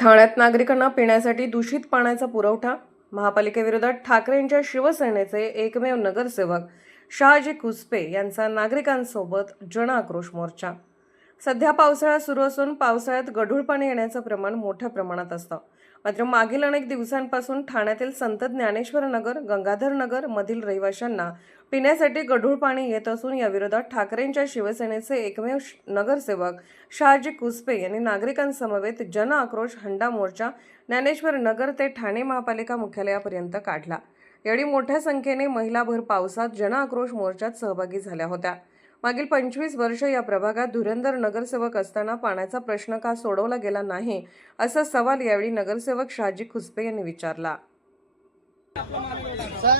ठाण्यात नागरिकांना पिण्यासाठी दूषित पाण्याचा पुरवठा. महापालिकेविरोधात ठाकरेंच्या शिवसेनेचे एकमेव नगरसेवक शहाजी कुसपे यांचा नागरिकांसोबत जनआक्रोश मोर्चा. सध्या पावसाळा सुरू असून पावसाळ्यात गढूळ पाणी येण्याचं प्रमाण मोठ्या प्रमाणात असतं. मात्र मागील अनेक दिवसांपासून ठाण्यातील संत ज्ञानेश्वर नगर, गंगाधर नगर मधील रहिवाशांना पिण्यासाठी गढूळ पाणी येत असून या विरोधात ठाकरेंच्या शिवसेनेचे एकमेव नगरसेवक शहाजी कुसपे यांनी नागरिकांसमवेत जनआक्रोश हंडा मोर्चा ज्ञानेश्वर नगर ते ठाणे महापालिका मुख्यालयापर्यंत काढला. यावेळी मोठ्या संख्येने महिला भर पावसात जनआक्रोश मोर्चात सहभागी झाल्या होत्या. मागील 25 वर्ष या प्रभागात धुरंधर नगरसेवक असताना पाण्याचा प्रश्न का सोडवला गेला नाही, असा सवाल यावेळी नगरसेवक शहाजी कुसपे यांनी विचारला. सर,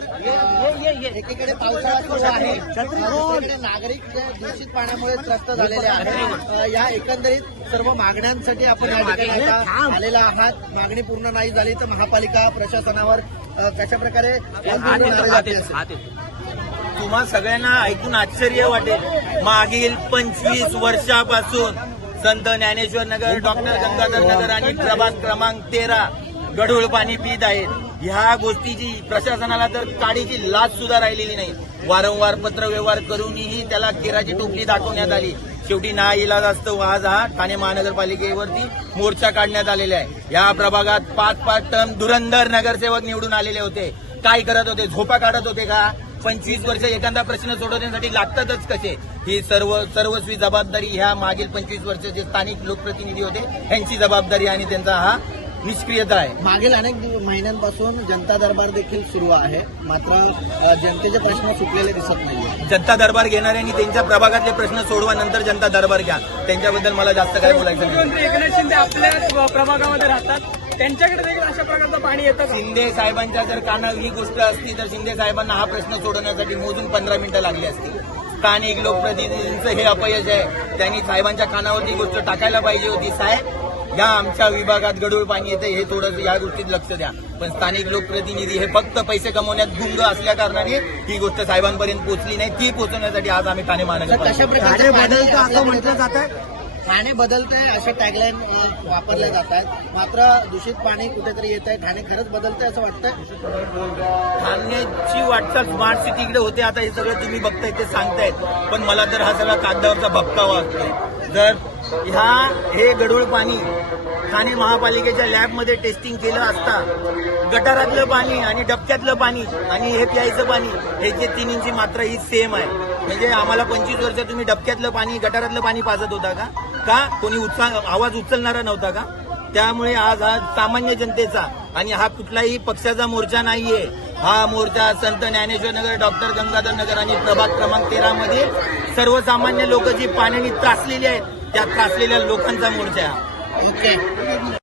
एकीकडे पावसाळा सुरू आहे, दुसरीकडे नागरिक दूषित पाण्यामुळे त्रस्त झालेले आहेत. या एकंदरीत सर्व मागण्यांसाठी आपण या ठिकाणी आता आलेला आहात. मागणी पूर्ण नाही झाली तर महापालिका प्रशासनावर कशा प्रकारे तुम्हा सगळ्यांना ऐकून आश्चर्य वाटेल. मागील 25 वर्षापासून संत ज्ञानेश्वर नगर, डॉक्टर गंगाधर नगर आणि प्रभाग क्रमांक 13 गढूळ पाणी पित आहेत. ह्या गोष्टीची प्रशासनाला तर काडीची लाज सुद्धा राहिलेली नाही. वारंवार पत्रव्यवहार करूनही त्याला केराची टोपली दाखवण्यात आली. शेवटी नाईलाज असतं आज हा ठाणे महानगरपालिकेवरती मोर्चा काढण्यात आलेला आहे. या प्रभागात 5 टर्म धुरंधर नगरसेवक निवडून आलेले होते. काय करत होते? झोपा काढत होते का? 25 वर्ष एखादा प्रश्न सोडवण्यासाठी लागतातच कसे? ही सर्वस्वी जबाबदारी ह्या मागील 25 वर्ष जे स्थानिक लोकप्रतिनिधी होते यांची जबाबदारी आणि त्यांचा हा निष्क्रियता आहे. मागील अनेक महिन्यांपासून जनता दरबार देखील सुरू आहे, मात्र जनतेचे प्रश्न सुटलेले दिसत नाही. जनता दरबार घेणाऱ्यांनी त्यांच्या प्रभागातले प्रश्न सोडवा, नंतर जनता दरबार घ्या. त्यांच्याबद्दल मला जास्त काय बोलायचं नाही. मुख्यमंत्री एकनाथ शिंदे आपल्या प्रभागामध्ये राहतात, त्यांच्याकडे देखील अशा प्रकारचं पाणी येतं का? शिंदे साहेबांच्या जर कानावर ही गोष्ट असती तर शिंदे साहेबांना हा प्रश्न सोडवण्यासाठी मोजून 15 मिनिटं लागली असती. स्थानिक लोकप्रतिनिधींचं हे अपयश आहे. त्यांनी साहेबांच्या कानावर ही गोष्ट टाकायला पाहिजे होती. साहेब, या आमच्या विभागात गढूळ पाणी येते, हे थोडंसं या गोष्टीत लक्ष द्या. पण स्थानिक लोकप्रतिनिधी हे फक्त पैसे कमवण्यात गुंग असल्या कारणाने ही गोष्ट साहेबांपर्यंत पोहोचली नाही. ती पोहोचवण्यासाठी आज आम्ही ठाणे महानगरपालिका कशा प्रकारे बदलतं असं म्हटलं जात आहे. ठाणे बदलतंय असे टॅगलाईन वापरले जात आहेत, मात्र दूषित पाणी कुठेतरी येत आहे. ठाणे खरंच बदलतंय असं वाटतंय. ठाण्याची वाटचाल स्मार्ट सिटीकडे होते. आता हे सगळं तुम्ही बघताय ते सांगतायत, पण मला तर हा सगळा कागदावरचा भपका वाटतोय. जर हे गढूळ पाणी ठाणे महापालिकेच्या लॅबमध्ये टेस्टिंग केलं असता, गटारातलं पाणी आणि डबक्यातलं पाणी आणि हे प्यायचं पाणी हे जे तिन्हींची मात्रा ही सेम आहे. म्हणजे आम्हाला 25 वर्ष तुम्ही डबक्यातलं पाणी, गटारातलं पाणी पाजत होता का? कोणी आवाज उचलणारा नव्हता का? त्यामुळे आज हा सामान्य जनतेचा आणि हा कुठलाही पक्षाचा मोर्चा नाहीये. हा मोर्चा संत ज्ञानेश्वर नगर, डॉक्टर गंगाधर नगर आणि प्रभाग क्रमांक 13 मध्ये सर्वसामान्य लोक जी पाण्याने त्रासलेली आहेत त्या त्रासलेल्या लोकांचा मोर्चा आहे. ओके.